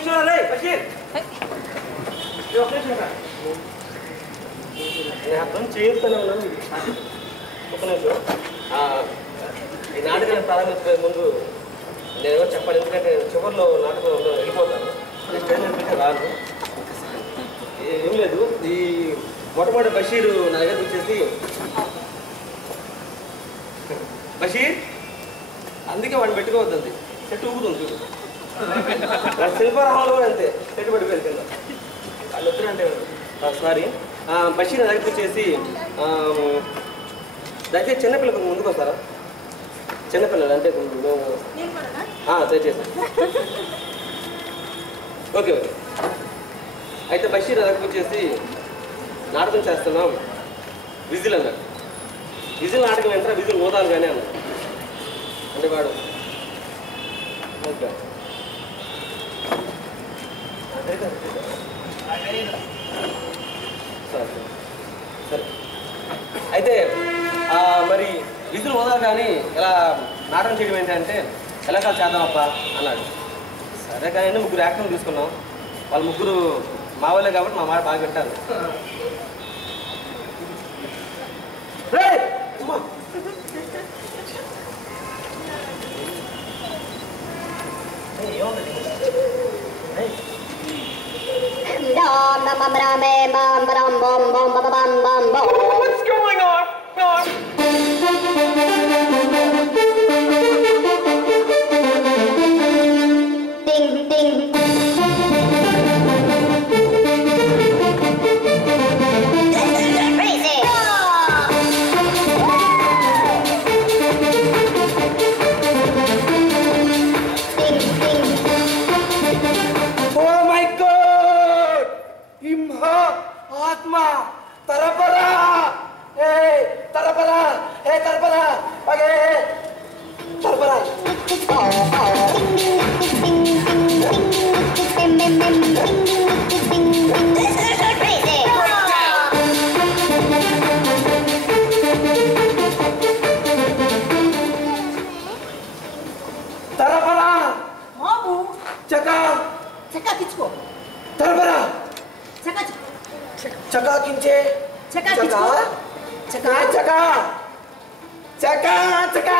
నిమిషం రే బషీర్ ఒక్క నిమిషం రా నేను అర్థం చేస్తానే ఉన్నాను ఒక నిమిషం ఈ నాటకాన్ని ప్రారంభించే ముందు నేను ఎవరు చెప్పాలి ఎందుకంటే చివరిలో నాటకం వెళ్ళిపోతాను స్టేజ్ రాను ఏం లేదు ఈ మొట్టమొదటి బషీర్ నా దగ్గరకు వచ్చేసి బషీర్ అందుకే వాడిని పెట్టుకోవద్దండి చెట్టు ఊగుతుంది చూడు శిల్పారామంలో అంతే చెట్టు పడిపోయింది కింద వాళ్ళు వద్దురంటే సారీ బషీర్ నా దగ్గరకు వచ్చేసి దయచేసి చిన్నపిల్లలకు ముందుకు వస్తారా చిన్నపిల్లలు అంటే దయచేసి ఓకే ఓకే అయితే బషీర్ నా దగ్గరకు వచ్చేసి నాటకం చేస్తున్నాం విజిల్ అన్నాడు విజిల్ నాటకం ఏంటంటే విజిల్ ఓదాలు కానీ అన్నాడు అంటే వాడు ఓకే సరే అయితే మరి విధులు ఓదాలు కానీ ఇలా నాటకం చేయడం ఏంటంటే ఎలా కాదు చేద్దామప్ప అన్నాడు సరే కానీ ముగ్గురు యాక్షన్ తీసుకున్నాం వాళ్ళు ముగ్గురు మా వాళ్ళే కాబట్టి మా మాట బాగా పెట్టారు What's going on? Ding ding. Crazy. Oh my God! Imha Atma Tarapara! Hey Tarapara! Hey Tarapara! Okay! Tarapara! This is so crazy. Tarapara! Mabu, Chaka! cakap kicko. Tarapara! Cakap Chaka kinche! Chaka Chaka! kicko. Cakap. Chaka! Chaka! Chaka!